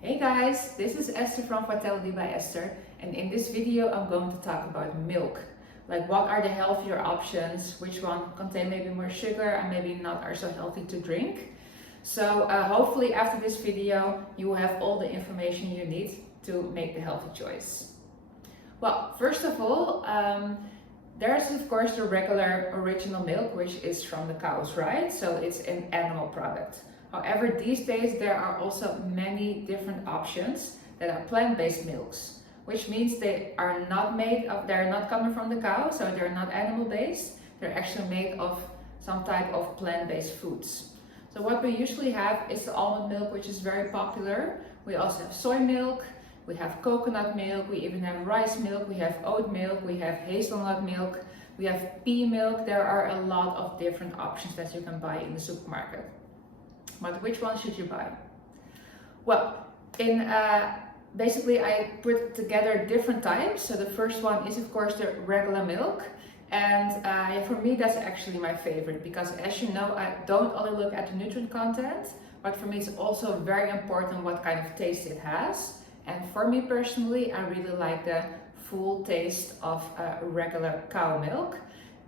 Hey guys, this is Esther from Vitality by Esther, and in this video I'm going to talk about milk. Like, what are the healthier options, which one contain maybe more sugar and maybe not are so healthy to drink. So hopefully after this video you will have all the information you need to make the healthy choice. Well, first of all, there's of course the regular original milk, which is from the cows, right? So it's an animal product. However, these days there are also many different options that are plant-based milks, which means they're not coming from the cow, so they're not animal-based. They're actually made of some type of plant-based foods. So what we usually have is the almond milk, which is very popular. We also have soy milk, we have coconut milk, we even have rice milk, we have oat milk, we have hazelnut milk, we have pea milk. There are a lot of different options that you can buy in the supermarket. But which one should you buy? Well, basically I put together different types. So the first one is of course the regular milk. And for me that's actually my favorite, because as you know, I don't only look at the nutrient content, but for me it's also very important what kind of taste it has. And for me personally, I really like the full taste of regular cow milk.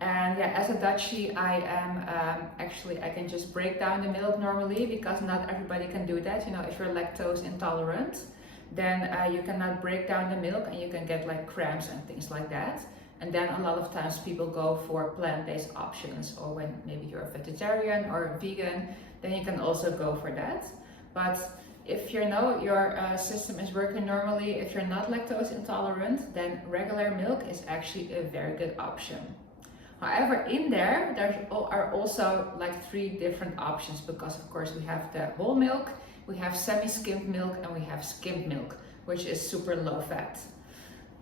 And yeah, as a Dutchie, I can just break down the milk normally, because not everybody can do that. You know, if you're lactose intolerant, then you cannot break down the milk and you can get like cramps and things like that. And then a lot of times people go for plant-based options, or when maybe you're a vegetarian or a vegan, then you can also go for that. But if you know your system is working normally, if you're not lactose intolerant, then regular milk is actually a very good option. However, in there are also like 3 different options, because of course we have the whole milk, we have semi-skimmed milk, and we have skimmed milk, which is super low fat.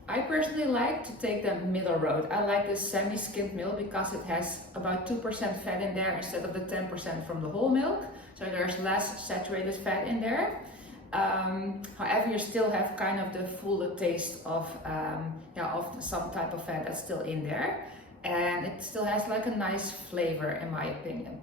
I personally like to take the middle road. I like the semi-skimmed milk because it has about 2% fat in there instead of the 10% from the whole milk. So there's less saturated fat in there. However, you still have kind of the fuller taste of some type of fat that's still in there. And it still has like a nice flavor, in my opinion.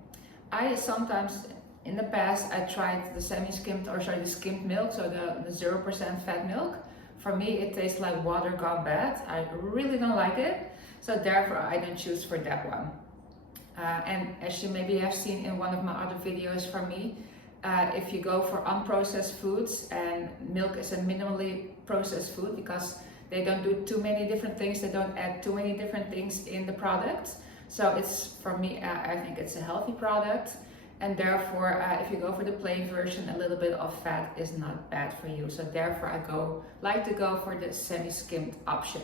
I sometimes, in the past, I tried the the skimmed milk, so the 0% fat milk. For me, it tastes like water gone bad. I really don't like it, so therefore I don't choose for that one. And as you maybe have seen in one of my other videos from me, if you go for unprocessed foods, and milk is a minimally processed food because they don't do too many different things, they don't add too many different things in the product. So it's, for me, I think it's a healthy product. And therefore, if you go for the plain version, a little bit of fat is not bad for you. So therefore, I like to go for the semi-skimmed option.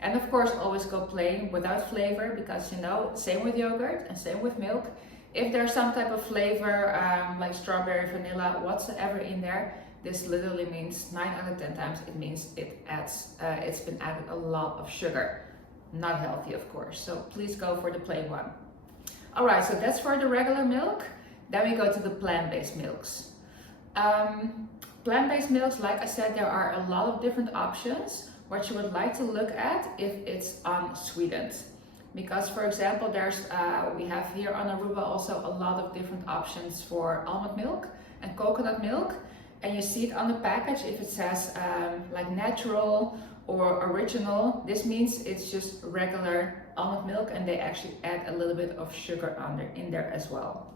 And of course, always go plain without flavor, because you know, same with yogurt and same with milk. If there's some type of flavor, like strawberry, vanilla, whatsoever in there, this literally means 9 out of 10 times it means it's been added a lot of sugar. Not healthy, of course. So please go for the plain one. All right, so that's for the regular milk. Then we go to the plant-based milks. Plant-based milks, like I said, there are a lot of different options. What you would like to look at if it's unsweetened. Because for example, we have here on Aruba also a lot of different options for almond milk and coconut milk. And you see it on the package if it says like natural or original. This means it's just regular almond milk, and they actually add a little bit of sugar in there as well.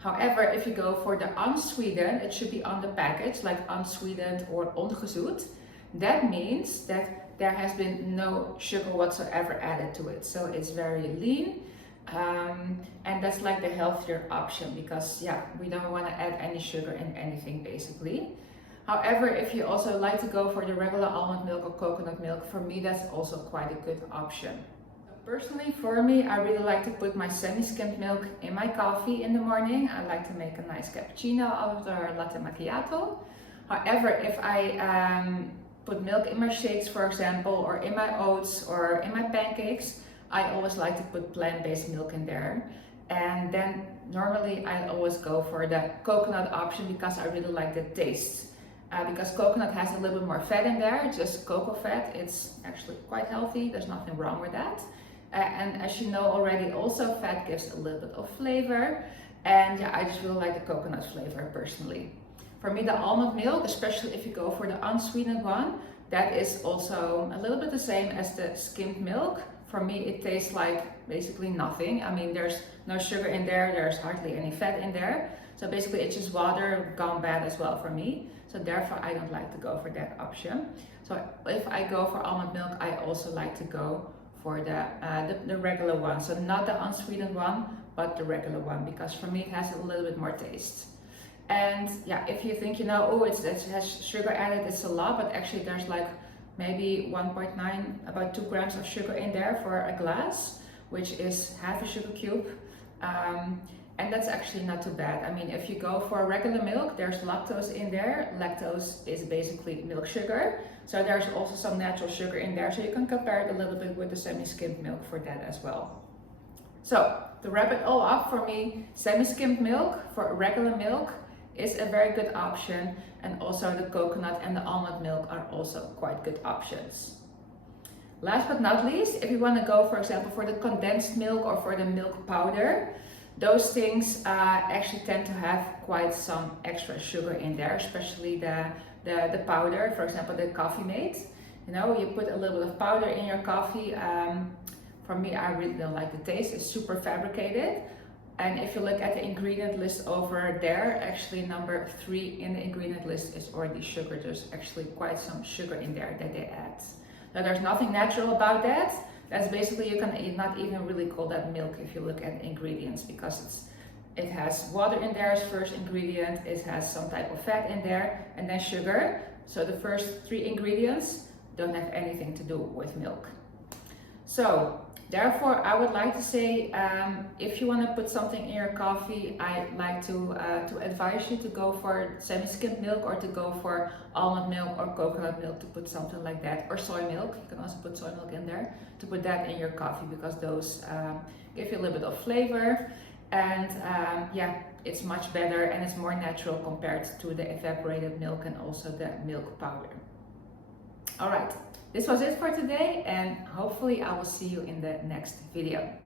However, if you go for the unsweetened, it should be on the package like unsweetened or ongezoet. That means that there has been no sugar whatsoever added to it. So it's very lean. And that's like the healthier option, because yeah, we don't want to add any sugar in anything basically. However, if you also like to go for the regular almond milk or coconut milk, for me that's also quite a good option. Personally, for me, I really like to put my semi-skimmed milk in my coffee in the morning. I like to make a nice cappuccino out of the latte macchiato. However, if I put milk in my shakes, for example, or in my oats or in my pancakes, I always like to put plant-based milk in there. And then normally I always go for the coconut option because I really like the taste. Because coconut has a little bit more fat in there, just cocoa fat. It's actually quite healthy, there's nothing wrong with that. And as you know already, also fat gives a little bit of flavor. And yeah, I just really like the coconut flavor personally. For me, the almond milk, especially if you go for the unsweetened one, that is also a little bit the same as the skimmed milk. For me, it tastes like basically nothing. I mean, there's no sugar in there, there's hardly any fat in there. So basically it's just water gone bad as well for me. So therefore I don't like to go for that option. So if I go for almond milk, I also like to go for the regular one. So not the unsweetened one, but the regular one, because for me it has a little bit more taste. And yeah, if you think, oh, it has sugar added, it's a lot, but actually there's like maybe 1.9, about 2 grams of sugar in there for a glass, which is half a sugar cube. And that's actually not too bad. I mean, if you go for regular milk, there's lactose in there. Lactose is basically milk sugar. So there's also some natural sugar in there. So you can compare it a little bit with the semi-skimmed milk for that as well. So to wrap it all up, for me, semi-skimmed milk for regular milk is a very good option, and also the coconut and the almond milk are also quite good options. Last but not least, if you want to go, for example, for the condensed milk or for the milk powder, those things actually tend to have quite some extra sugar in there, especially the powder, for example, the Coffee Mate. You put a little bit of powder in your coffee. For me, I really don't like the taste. It's super fabricated. And if you look at the ingredient list over there, actually number 3 in the ingredient list is already sugar. There's actually quite some sugar in there that they add. Now there's nothing natural about that. That's basically, you can not even really call that milk if you look at the ingredients, because it has water in there as first ingredient, it has some type of fat in there, and then sugar. So the first 3 ingredients don't have anything to do with milk. So therefore, I would like to say, if you want to put something in your coffee, I like to advise you to go for semi-skimmed milk, or to go for almond milk or coconut milk, to put something like that, or soy milk. You can also put soy milk in there, to put that in your coffee, because those give you a little bit of flavor, and yeah, it's much better and it's more natural compared to the evaporated milk and also the milk powder. All right. This was it for today, and hopefully I will see you in the next video.